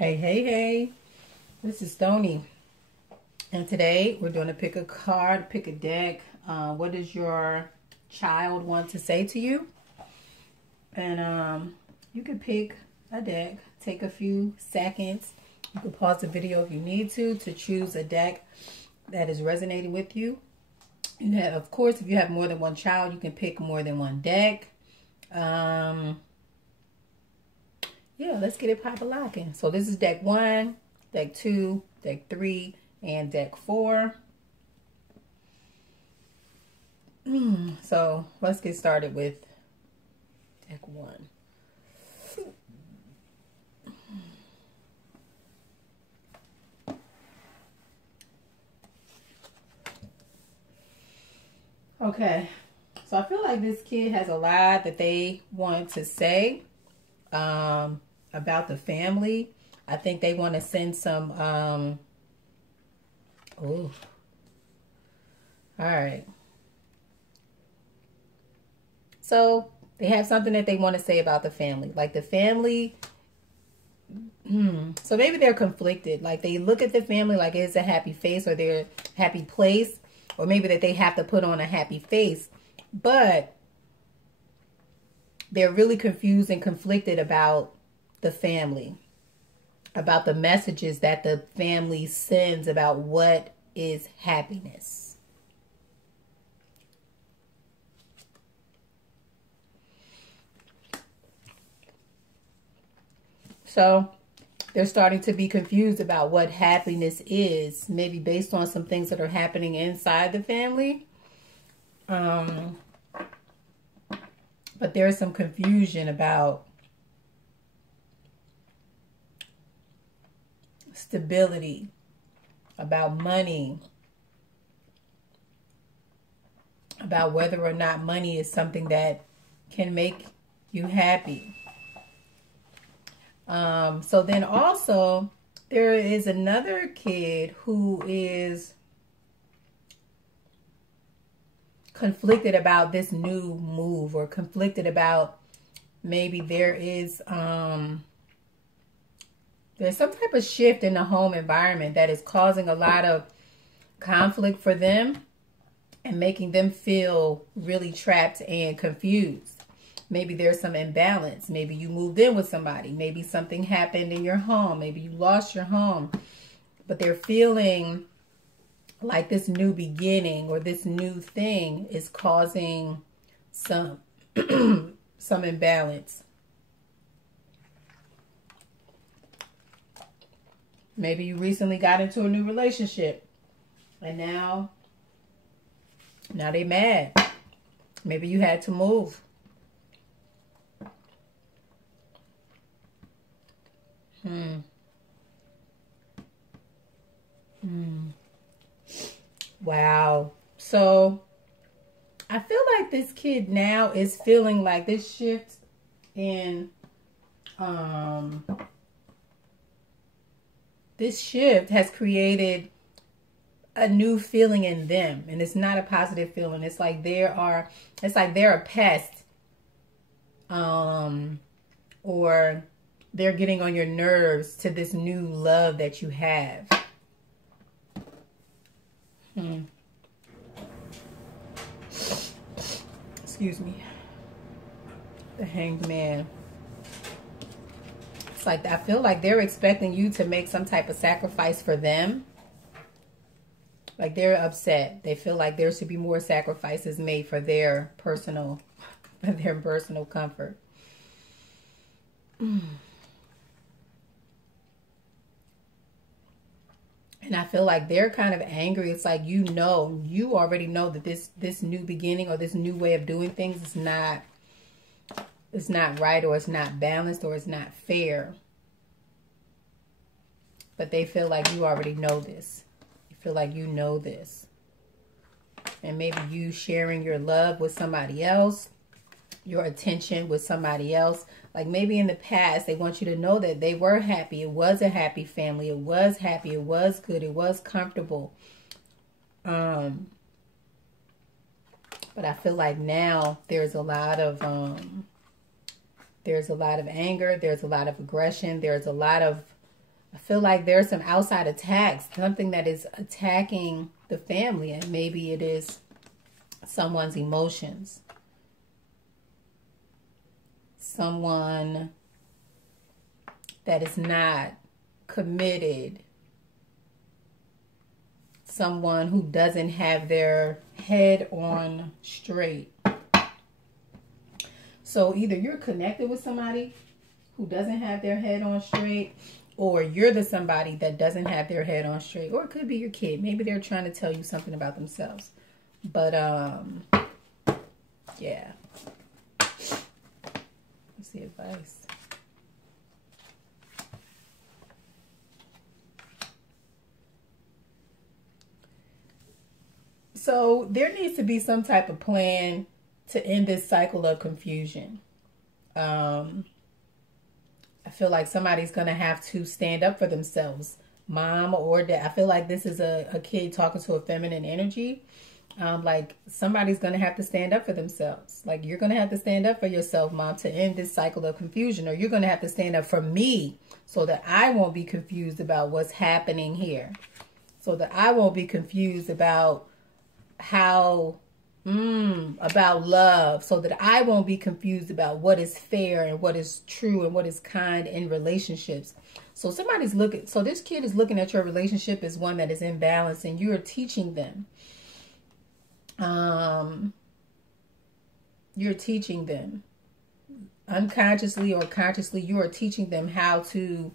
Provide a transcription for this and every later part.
Hey, hey, hey, this is Stony, and today we're going to pick a card, pick a deck. What does your child want to say to you? And you can pick a deck, take a few seconds. You can pause the video if you need to choose a deck that is resonating with you. You have, of course, if you have more than one child, you can pick more than one deck. Yeah, let's get it pop-a-locking. So this is deck 1, deck 2, deck 3, and deck 4. So let's get started with deck 1. Okay, so I feel like this kid has a lot that they want to say about the family. I think they want to send some, all right. So they have something that they want to say about the family. Like the family, so maybe they're conflicted. Like they look at the family like it's a happy face or they're a happy place. Or maybe that they have to put on a happy face. But they're really confused and conflicted about the family. About the messages that the family sends about what is happiness. So they're starting to be confused about what happiness is. Maybe based on some things that are happening inside the family. But there's some confusion about stability, about money, about whether or not money is something that can make you happy. So then also there is another kid who is conflicted about this new move, or conflicted about maybe there is there's some type of shift in the home environment that is causing a lot of conflict for them and making them feel really trapped and confused. Maybe there's some imbalance. Maybe you moved in with somebody. Maybe something happened in your home. Maybe you lost your home. But they're feeling like this new beginning or this new thing is causing some some imbalance. Maybe you recently got into a new relationship and now they mad. Maybe you had to move. Wow. So I feel like this kid now is feeling like this shift in this shift has created a new feeling in them, and it's not a positive feeling. It's like they're a pest, or they're getting on your nerves to this new love that you have. Excuse me. The Hanged Man. It's like, I feel like they're expecting you to make some type of sacrifice for them. Like they're upset. They feel like there should be more sacrifices made for their personal comfort. And I feel like they're kind of angry. It's like, you already know that this new beginning or this new way of doing things is not right, or it's not balanced, or it's not fair. But they feel like you already know this. You feel like you know this. And maybe you sharing your love with somebody else, your attention with somebody else. Like maybe in the past, they want you to know that they were happy. It was a happy family. It was happy. It was good. It was comfortable. But I feel like now there's a lot of anger. There's a lot of aggression. There's a lot of I feel like there's some outside attacks, something that is attacking the family, and maybe it is someone's emotions. Someone that is not committed. Someone who doesn't have their head on straight. So either you're connected with somebody who doesn't have their head on straight, or you're the somebody that doesn't have their head on straight. Or it could be your kid. Maybe they're trying to tell you something about themselves. But, yeah. Let's see advice. So there needs to be some type of plan to end this cycle of confusion. I feel like somebody's going to have to stand up for themselves, mom or dad. I feel like this is a kid talking to a feminine energy. Like somebody's going to have to stand up for themselves. Like you're going to have to stand up for yourself, mom, to end this cycle of confusion. Or you're going to have to stand up for me so that I won't be confused about what's happening here. So that I won't be confused about how... about love, so that I won't be confused about what is fair and what is true and what is kind in relationships. So somebody's looking, so this kid is looking at your relationship as one that is imbalanced, and you're teaching them. You're teaching them unconsciously or consciously. You are teaching them how to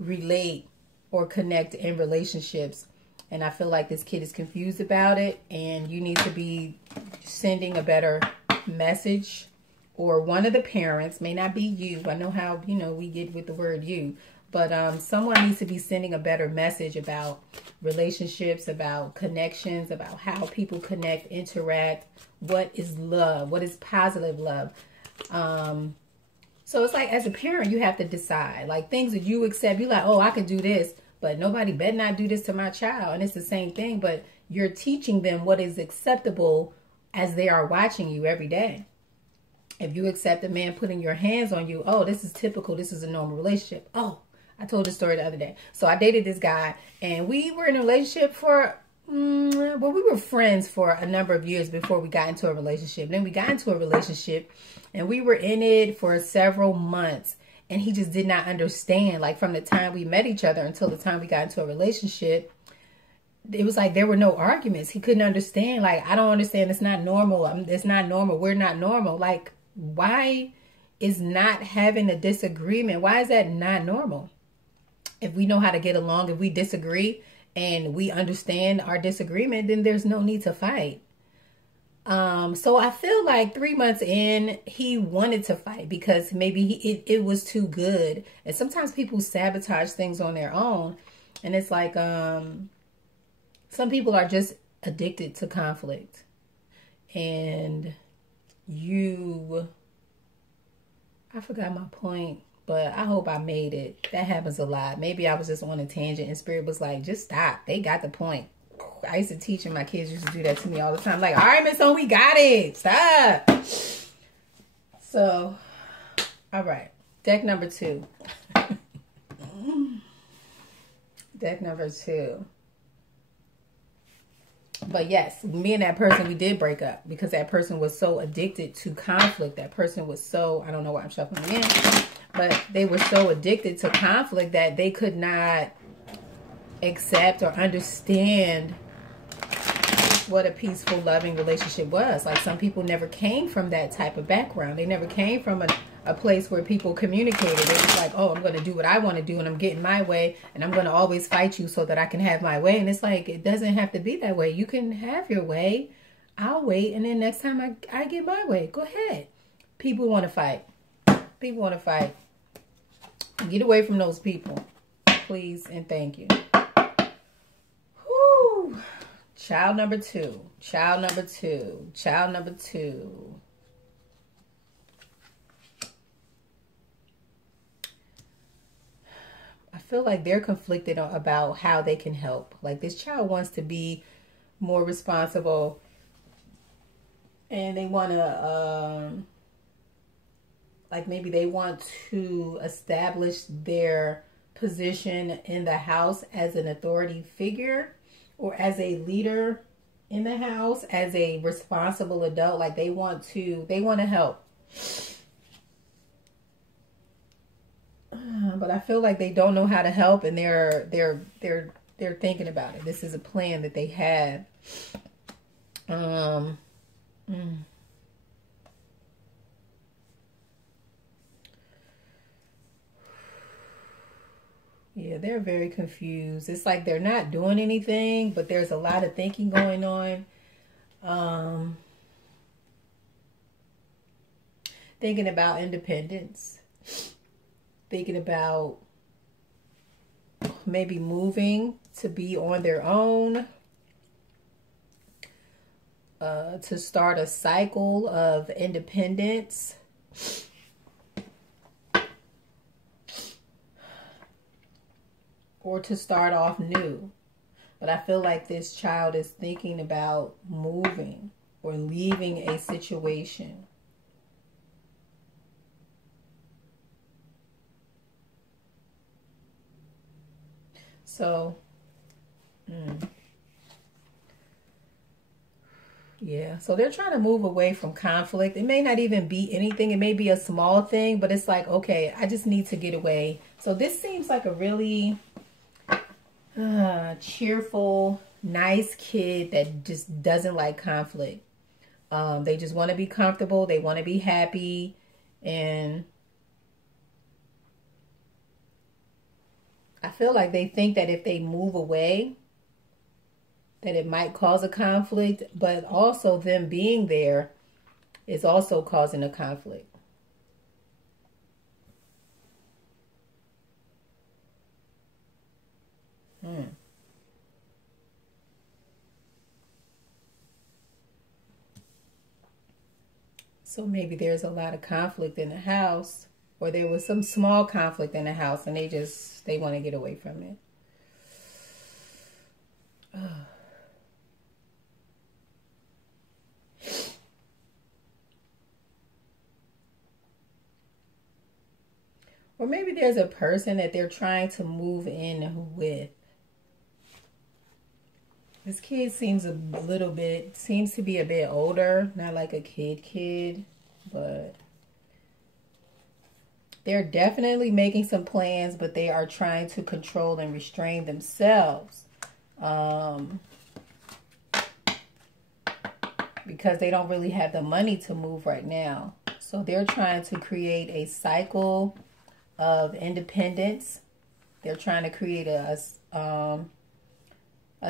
relate or connect in relationships. And I feel like this kid is confused about it, and you need to be sending a better message, or one of the parents, may not be you. I know how, we get with the word you, but someone needs to be sending a better message about relationships, about connections, about how people connect, interact, what is love, what is positive love. So it's like, as a parent, you have to decide, like, things that you accept. You're like, oh, I could do this, but nobody better not do this to my child. And it's the same thing, but you're teaching them what is acceptable as they are watching you every day. If you accept a man putting your hands on you, oh, this is typical. This is a normal relationship. Oh, I told this story the other day. So I dated this guy, and we were in a relationship for, well, we were friends for a number of years before we got into a relationship. Then we got into a relationship, and we were in it for several months. And he just did not understand, like, from the time we met each other until the time we got into a relationship, it was like there were no arguments. He couldn't understand. Like, I don't understand. It's not normal. It's not normal. We're not normal. Like, why is not having a disagreement? Why is that not normal? If we know how to get along, if we disagree and we understand our disagreement, then there's no need to fight. So I feel like 3 months in, he wanted to fight because maybe it was too good. And sometimes people sabotage things on their own. And it's like, some people are just addicted to conflict. And I forgot my point, but I hope I made it. That happens a lot. Maybe I was just on a tangent and Spirit was like, just stop. They got the point. I used to teach, and my kids used to do that to me all the time. Like, all right, Miss O, we got it. Stop. So, all right. Deck number 2. Deck number 2. But yes, me and that person, we did break up because that person was so addicted to conflict. That person was so, I don't know why I'm shuffling again, but they were so addicted to conflict that they could not accept or understand what a peaceful, loving relationship was. Like, some people never came from that type of background. They never came from a place where people communicated. It was like, oh, I'm going to do what I want to do, and I'm getting my way, and I'm going to always fight you so that I can have my way. And it's like, it doesn't have to be that way. You can have your way. I'll wait, and then next time I get my way. Go ahead. People want to fight. People want to fight. Get away from those people, please, and thank you. Whew. Child number 2. Child number 2. Child number 2. I feel like they're conflicted about how they can help. Like, this child wants to be more responsible, and they want to, like, maybe they want to establish their position in the house as an authority figure or as a leader in the house, as a responsible adult. Like they want to help. But I feel like they don't know how to help, and they're thinking about it. This is a plan that they have. Yeah, they're very confused. It's like they're not doing anything, but there's a lot of thinking going on. Thinking about independence. Thinking about maybe moving to be on their own. To start a cycle of independence. Or to start off new. But I feel like this child is thinking about moving or leaving a situation. So, yeah, so they're trying to move away from conflict. It may not even be anything. It may be a small thing, but it's like, okay, I just need to get away. So this seems like a really cheerful, nice kid that just doesn't like conflict. They just want to be comfortable. They want to be happy. And I feel like they think that if they move away, that it might cause a conflict, but also them being there is also causing a conflict. So maybe there's a lot of conflict in the house, or there was some small conflict in the house and they want to get away from it. Or maybe there's a person that they're trying to move in with. This kid seems to be a bit older, not like a kid, but they're definitely making some plans, but they are trying to control and restrain themselves. Because they don't really have the money to move right now. So they're trying to create a cycle of independence. They're trying to create a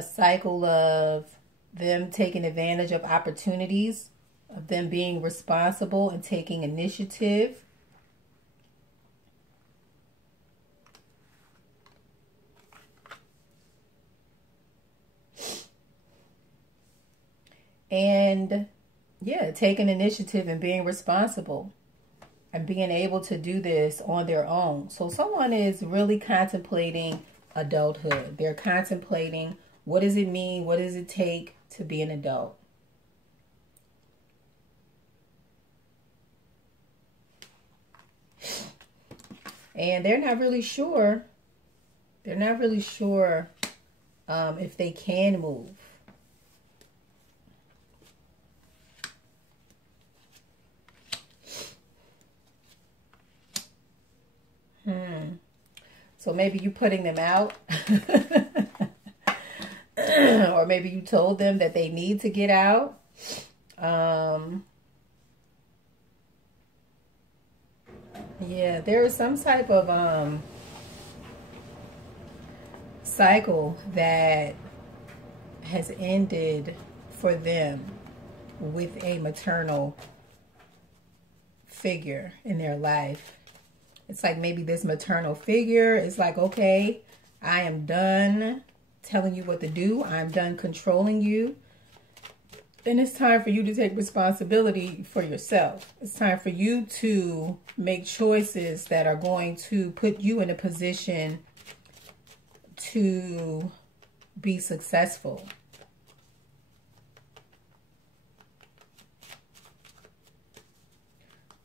cycle of them taking advantage of opportunities, of them being responsible and taking initiative. And yeah, taking initiative and being responsible and being able to do this on their own. So someone is really contemplating adulthood. They're contemplating, what does it mean? What does it take to be an adult? And they're not really sure. They're not really sure if they can move. So maybe you putting them out. Or maybe you told them that they need to get out. Yeah, there is some type of cycle that has ended for them with a maternal figure in their life. It's like maybe this maternal figure is like, okay, I am done telling you what to do. I'm done controlling you. And it's time for you to take responsibility for yourself. It's time for you to make choices that are going to put you in a position to be successful.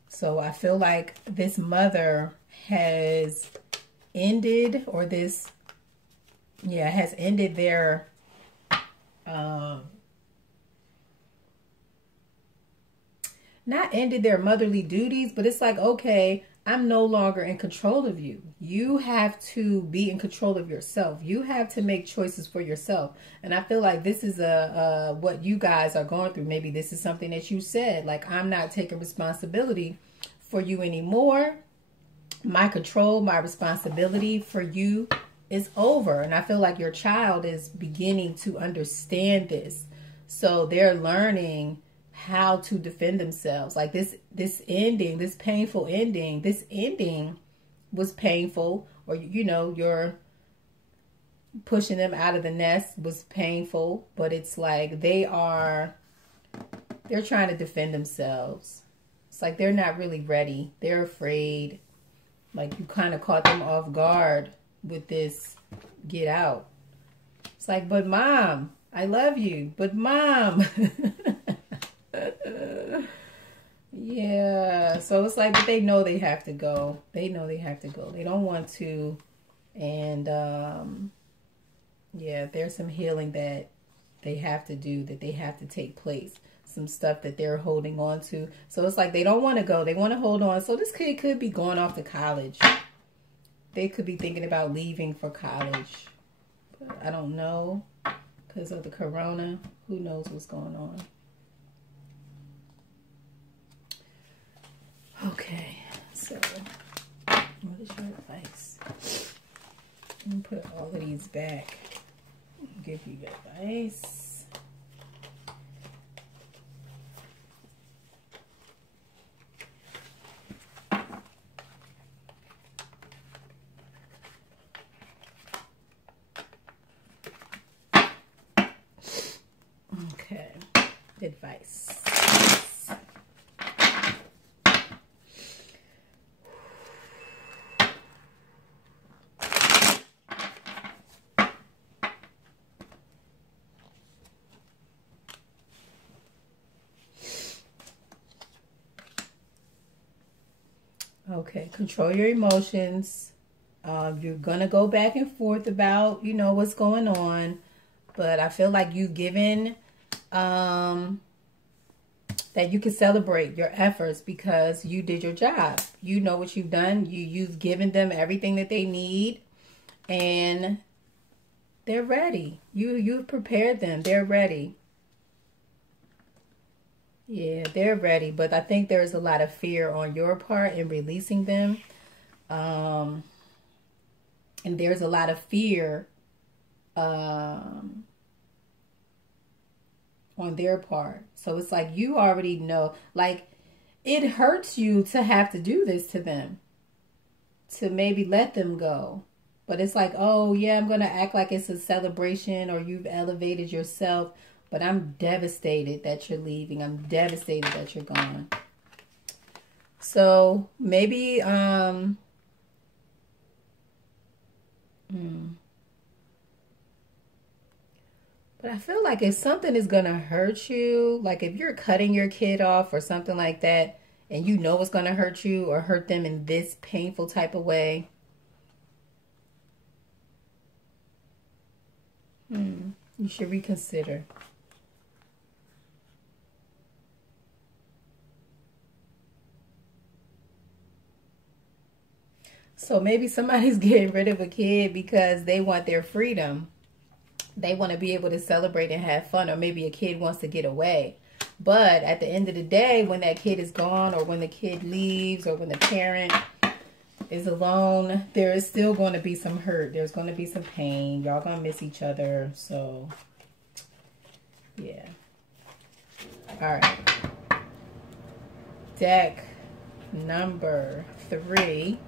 So I feel like this mother has ended, or this, yeah, has ended their, not ended their motherly duties, but it's like, okay, I'm no longer in control of you. You have to be in control of yourself. You have to make choices for yourself. And I feel like this is what you guys are going through. Maybe this is something that you said, like, I'm not taking responsibility for you anymore. My control, my responsibility for you is over. And I feel like your child is beginning to understand this. So they're learning how to defend themselves. Like this ending, this painful ending, this ending was painful, or you know, you're pushing them out of the nest was painful, but it's like they're trying to defend themselves. It's like they're not really ready. They're afraid. Like you kind of caught them off guard with this get out. It's like, but mom, I love you, but mom. Yeah, so it's like, but they know they have to go. They know they have to go. They don't want to. And yeah, there's some healing that they have to do, that they have to take place. Some stuff that they're holding on to. So it's like they don't want to go. They want to hold on. So this kid could be going off to college. They could be thinking about leaving for college. But I don't know, because of the corona. Who knows what's going on? Okay, so what is your advice? Let me put all of these back. Give you advice. Okay, advice. Okay, control your emotions. You're going to go back and forth about, you know, what's going on. But I feel like you've given, that you can celebrate your efforts because you did your job. You know what you've done. You've given them everything that they need. And they're ready. You've prepared them. They're ready. Yeah, they're ready, but I think there's a lot of fear on your part in releasing them. And there's a lot of fear on their part. So it's like you already know, like it hurts you to have to do this to them, to maybe let them go. But it's like, oh yeah, I'm going to act like it's a celebration or you've elevated yourself. But I'm devastated that you're leaving. I'm devastated that you're gone. So maybe, but I feel like if something is going to hurt you, like if you're cutting your kid off or something like that, and you know it's going to hurt you or hurt them in this painful type of way, you should reconsider. So maybe somebody's getting rid of a kid because they want their freedom. They want to be able to celebrate and have fun, or maybe a kid wants to get away. But at the end of the day, when that kid is gone, or when the kid leaves, or when the parent is alone, there is still going to be some hurt. There's going to be some pain. Y'all going to miss each other. So, yeah. All right. Deck number 3.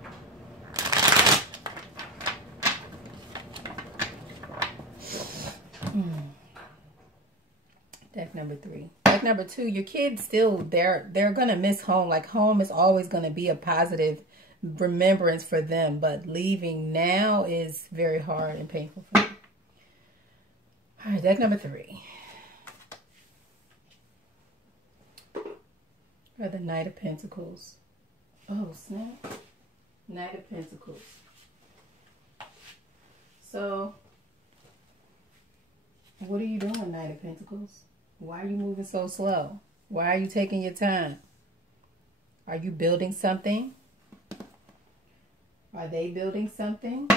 Deck number 3. Deck number 2, your kids still, they're going to miss home. Like home is always going to be a positive remembrance for them. But leaving now is very hard and painful for them. All right, deck number 3. Or the Knight of Pentacles. Oh, snap. Knight of Pentacles. So, what are you doing, Knight of Pentacles? Why are you moving so slow? Why are you taking your time? Are you building something? Are they building something?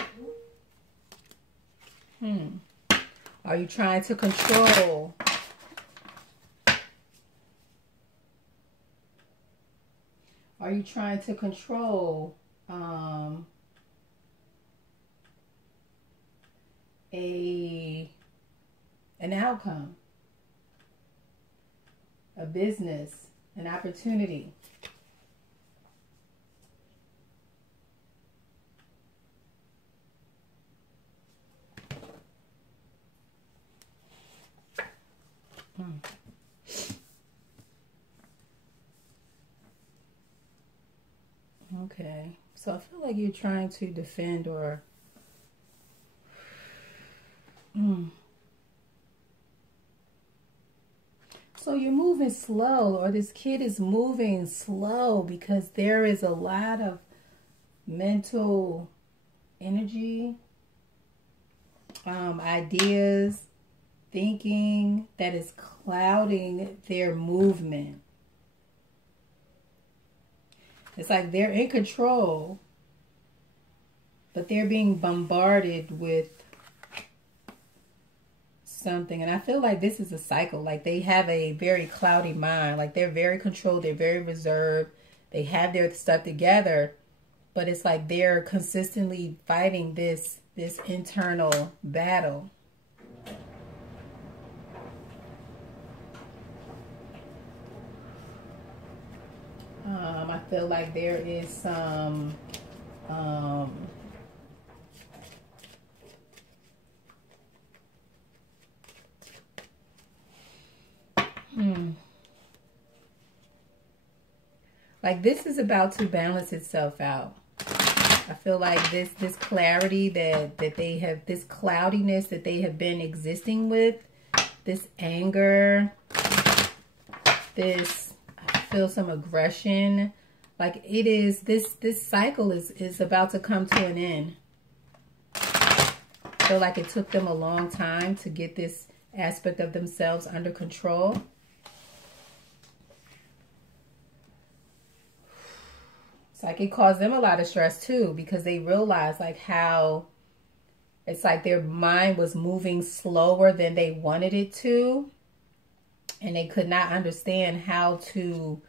Are you trying to control? Are you trying to control an outcome, a business, an opportunity? Okay, so I feel like you're trying to defend or so you're moving slow, or this kid is moving slow because there is a lot of mental energy, ideas, thinking that is clouding their movement. It's like they're in control, but they're being bombarded with something. And I feel like this is a cycle. Like they have a very cloudy mind. Like they're very controlled. They're very reserved. They have their stuff together, but it's like they're consistently fighting this internal battle. I feel like there is some like this is about to balance itself out. I feel like this clarity that they have, this cloudiness that they have been existing with, this anger, this, I feel some aggression. Like it is, this cycle is about to come to an end. I feel like it took them a long time to get this aspect of themselves under control. It's like it caused them a lot of stress too, because they realized like how it's like their mind was moving slower than they wanted it to. And they could not understand how to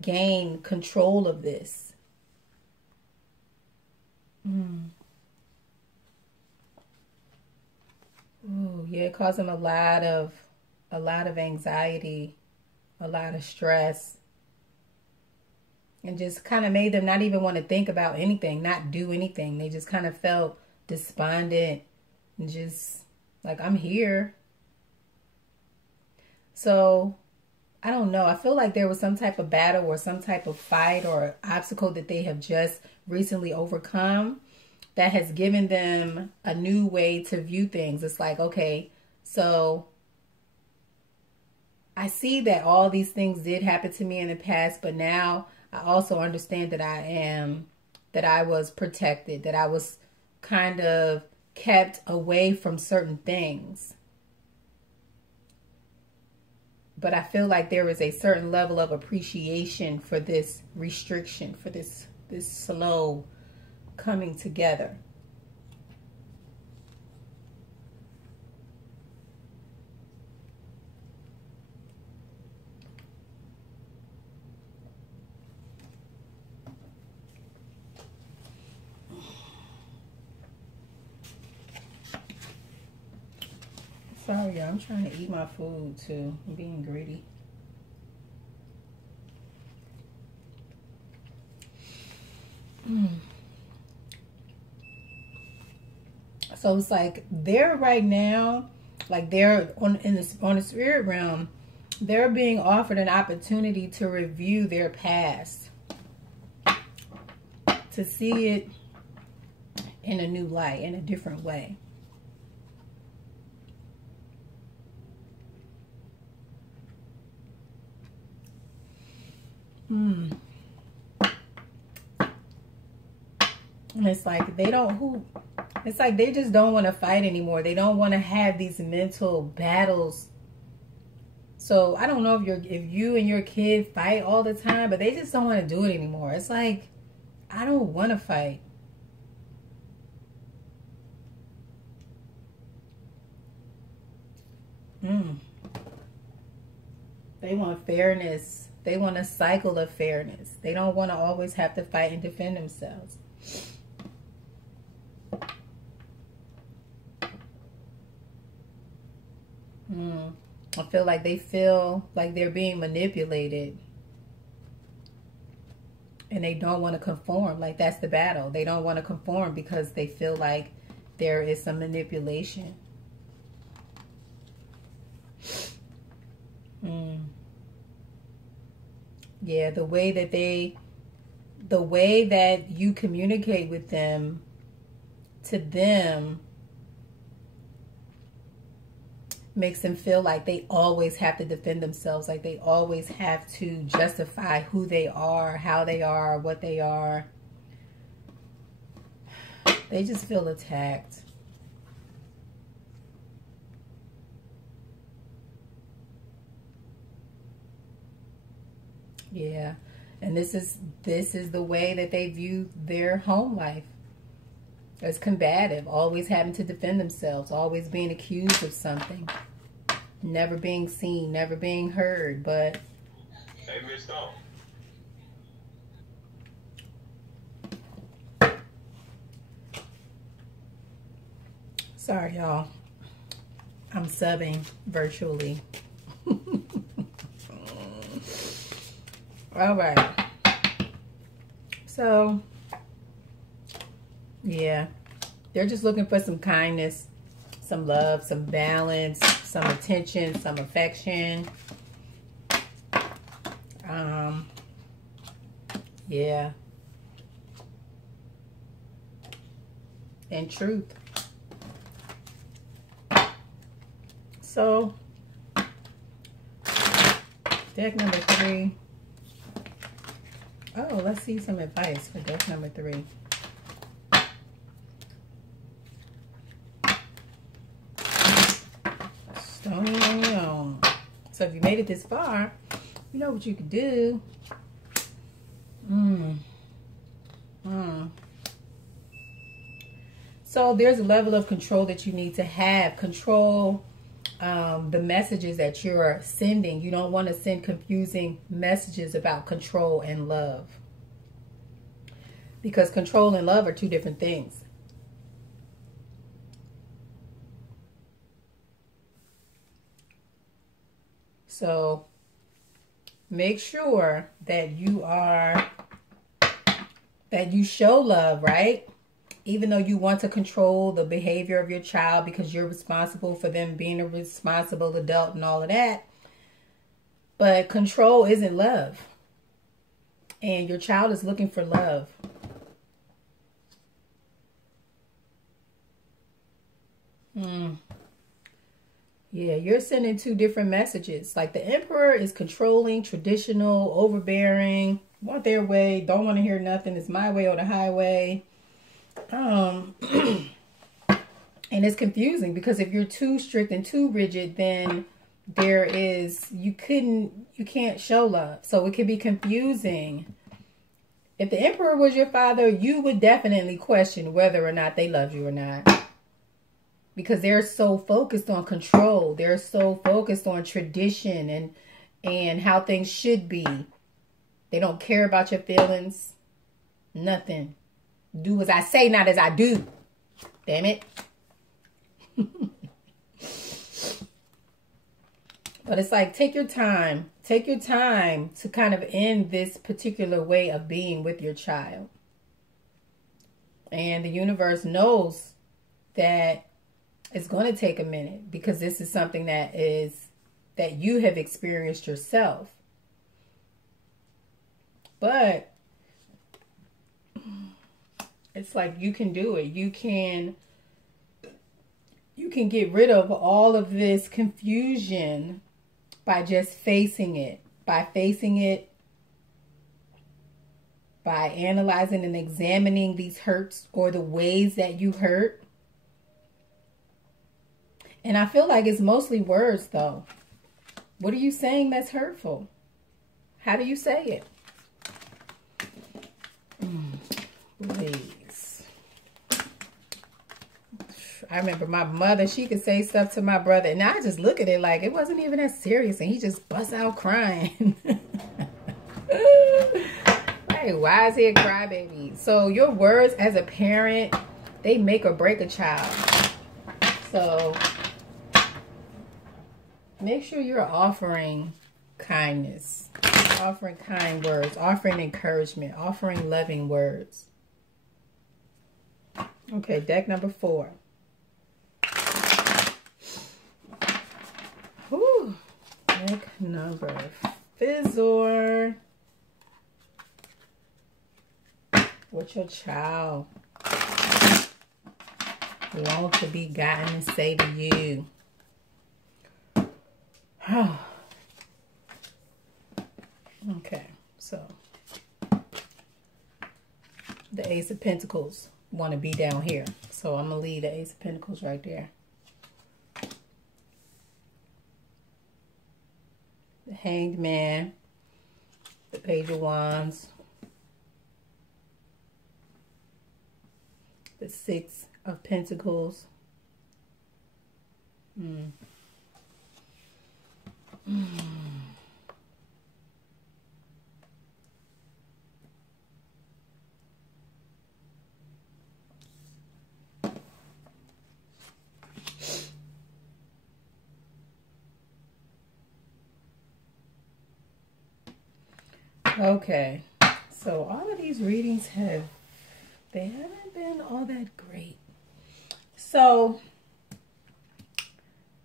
gain control of this. Ooh, yeah, it caused them a lot of anxiety, a lot of stress. And just kind of made them not even want to think about anything, not do anything. They just kind of felt despondent and just like, I'm here. So, I don't know. I feel like there was some type of battle or some type of fight or obstacle that they have just recently overcome that has given them a new way to view things. It's like, okay, so I see that all these things did happen to me in the past, but now I also understand that I was protected, that I was kind of kept away from certain things. But I feel like there is a certain level of appreciation for this restriction, for this slow coming together. Sorry, I'm trying to eat my food too. I'm being greedy. So it's like they're right now, like they're on the spirit realm, they're being offered an opportunity to review their past, to see it in a new light, in a different way. And it's like they don't, It's like they just don't want to fight anymore. They don't want to have these mental battles. So I don't know if you and your kid fight all the time, but they just don't want to do it anymore. It's like, I don't want to fight. They want fairness. They want a cycle of fairness. They don't want to always have to fight and defend themselves. I feel like they feel like they're being manipulated. And they don't want to conform. Like, that's the battle. They don't want to conform because they feel like there is some manipulation. Yeah, the way that you communicate with them, to them, makes them feel like they always have to defend themselves. Like they always have to justify who they are, how they are, what they are. They just feel attacked. Yeah. And this is the way that they view their home life. As combative, always having to defend themselves, always being accused of something, never being seen, never being heard. But hey, Miss Stone. Sorry, y'all. I'm subbing virtually. All right. So, yeah. They're just looking for some kindness, some love, some balance, some attention, some affection. Yeah. And truth. So, deck number 3. Oh, let's see some advice for deck number 3. Stony on your own. So if you made it this far, you know what you could do. So there's a level of control that you need to have. Control the messages that you're sending. You don't want to send confusing messages about control and love. Because control and love are two different things. So make sure that you show love, right? Even though you want to control the behavior of your child because you're responsible for them being a responsible adult and all of that. But control isn't love. And your child is looking for love. Yeah, you're sending two different messages. Like the Emperor is controlling, traditional, overbearing, want their way, don't want to hear nothing. It's my way or the highway. And it's confusing because if you're too strict and too rigid, then you can't show love. So it can be confusing. If the Emperor was your father, you would definitely question whether or not they loved you or not. Because they're so focused on control. They're so focused on tradition and how things should be. They don't care about your feelings. Nothing. Do as I say, not as I do. Damn it. But it's like, take your time. Take your time to kind of end this particular way of being with your child. And the universe knows that it's going to take a minute because this is something that you have experienced yourself. But it's like you can do it. You can get rid of all of this confusion by just facing it. By facing it, by analyzing and examining these hurts or the ways that you hurt. And I feel like it's mostly words, though. What are you saying that's hurtful? How do you say it? Please. I remember my mother, she could say stuff to my brother, and I just look at it like it wasn't even that serious, and he just busts out crying. Like, why is he a crybaby? So your words as a parent, they make or break a child. So make sure you're offering kindness, offering kind words, offering encouragement, offering loving words. Okay, deck number 4. Whew. Deck number Fizzor. What your child long to be gotten and say to you. Okay, so the Ace of Pentacles want to be down here. So I'm going to leave the Ace of Pentacles right there. The Hanged Man. The Page of Wands. The Six of Pentacles. Okay, so all of these readings they haven't been all that great. So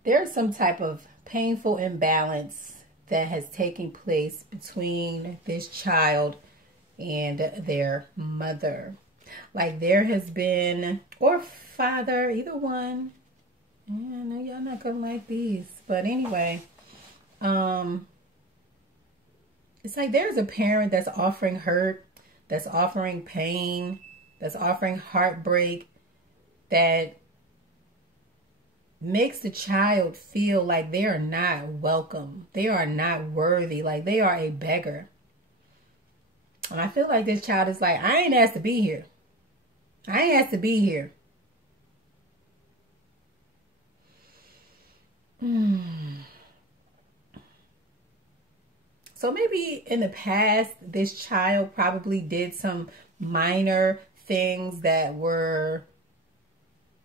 there's some type of painful imbalance that has taken place between this child and their mother. Like there has been, or father, either one. Yeah, I know y'all not gonna like these, but anyway, it's like there's a parent that's offering hurt, that's offering pain, that's offering heartbreak, that makes the child feel like they are not welcome. They are not worthy. Like they are a beggar. And I feel like this child is like, I ain't asked to be here. I ain't asked to be here. So maybe in the past, this child probably did some minor things that were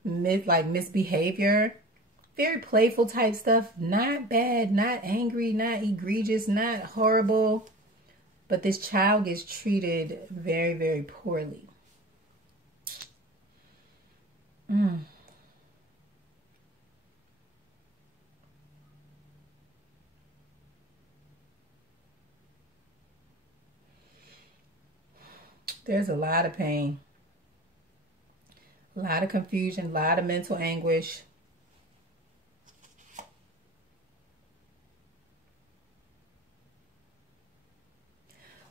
misbehavior. Very playful type stuff. Not bad, not angry, not egregious, not horrible. But this child gets treated very, very poorly. There's a lot of pain, a lot of confusion, a lot of mental anguish.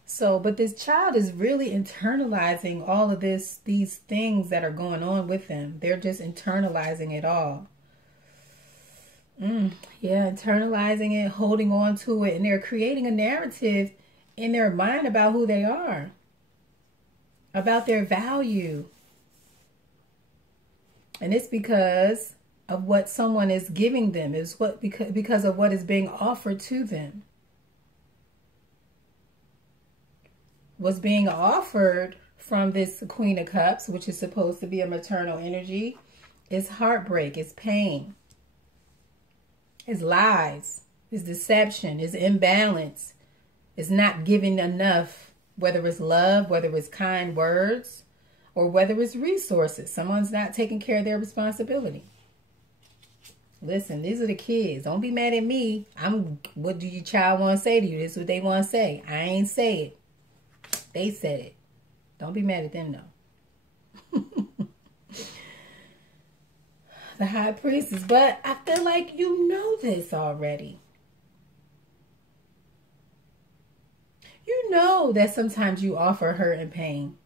So, but this child is really internalizing all of these things that are going on with them. They're just internalizing it all. Yeah, internalizing it, holding on to it, and they're creating a narrative in their mind about who they are, about their value. And it's because of what someone is giving them. It's because of what is being offered to them. What's being offered from this Queen of Cups, which is supposed to be a maternal energy, is heartbreak, is pain, is lies, is deception, is imbalance, is not giving enough, whether it's love, whether it's kind words, or whether it's resources. Someone's not taking care of their responsibility. Listen, these are the kids. Don't be mad at me. What do your child want to say to you? This is what they want to say. I ain't say it. They said it. Don't be mad at them, though. The High Priestess. But I feel like you know this already. You know that sometimes you offer hurt and pain.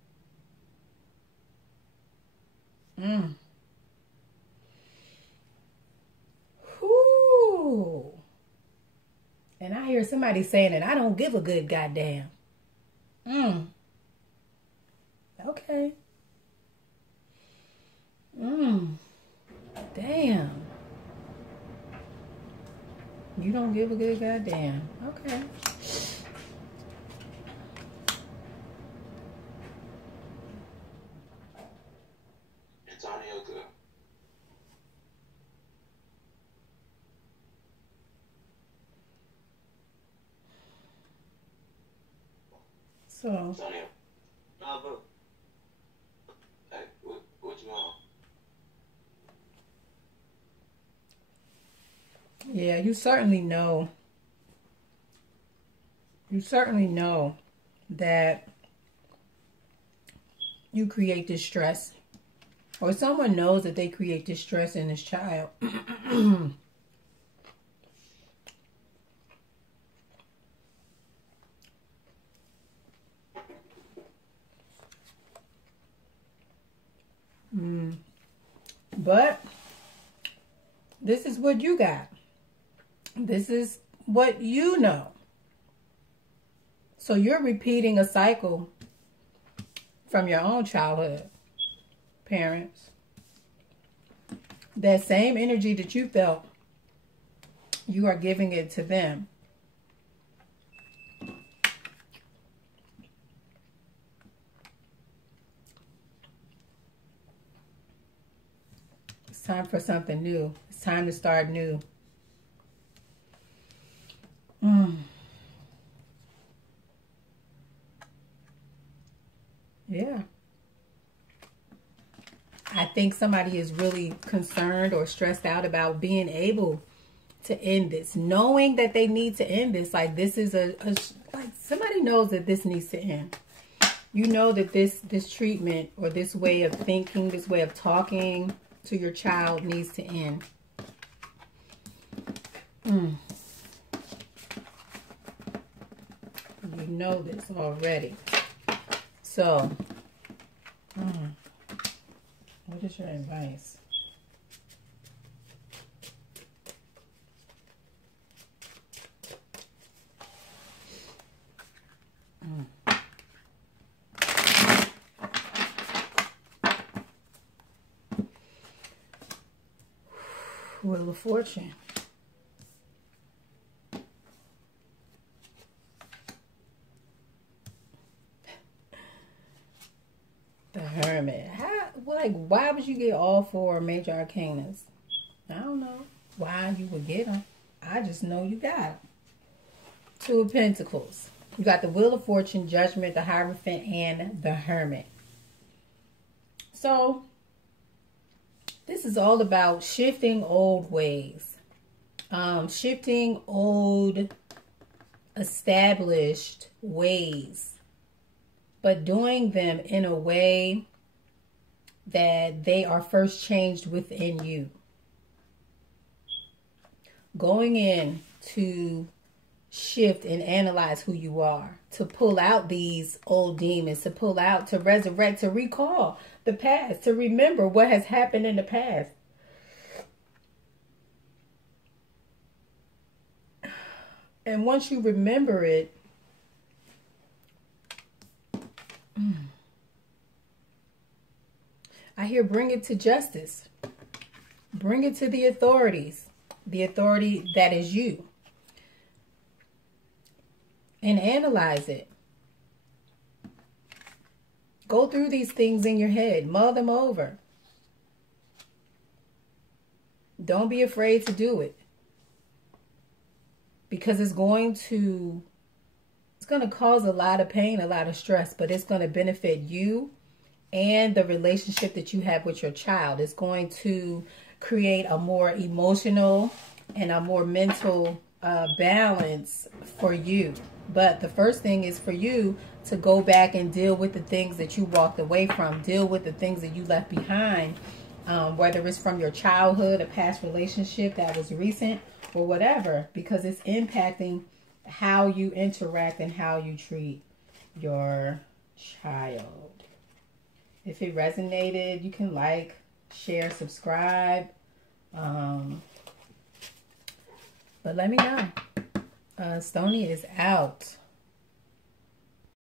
somebody saying it. I don't give a good goddamn. Okay. Damn. You don't give a good goddamn. Okay. Antonio good. So. Antonio. Nah, bro. Hey, what you on? Yeah, you certainly know. You certainly know that you create this stress, or someone knows that they create this stress in this child. But this is what you got. This is what you know. So you're repeating a cycle from your own childhood, parents. That same energy that you felt, you are giving it to them. It's time for something new. It's time to start new. Yeah. I think somebody is really concerned or stressed out about being able to end this, knowing that they need to end this. Like, this is like, somebody knows that this needs to end. You know that this treatment or this way of thinking, this way of talking to your child needs to end. You know this already. So, what is your advice? Wheel of Fortune. The Hermit. Why would you get all four major arcanas? I don't know why you would get them. I just know you got them. Two of Pentacles. You got the Wheel of Fortune, Judgment, the Hierophant, and the Hermit. So, this is all about shifting old ways. Shifting old, established ways. But doing them in a way that they are first changed within you. Going in to shift and analyze who you are, to pull out these old demons, to pull out, to resurrect, to recall the past, to remember what has happened in the past. And once you remember it, I hear bring it to justice. Bring it to the authorities. The authority that is you. And analyze it. Go through these things in your head. Mull them over. Don't be afraid to do it. Because it's going to cause a lot of pain, a lot of stress, but it's going to benefit you and the relationship that you have with your child. It's going to create a more emotional and a more mental balance for you. But the first thing is for you to go back and deal with the things that you walked away from. Deal with the things that you left behind, whether it's from your childhood, a past relationship that was recent, or whatever, because it's impacting how you interact and how you treat your child. If it resonated, you can like, share, subscribe. But let me know. Stony is out.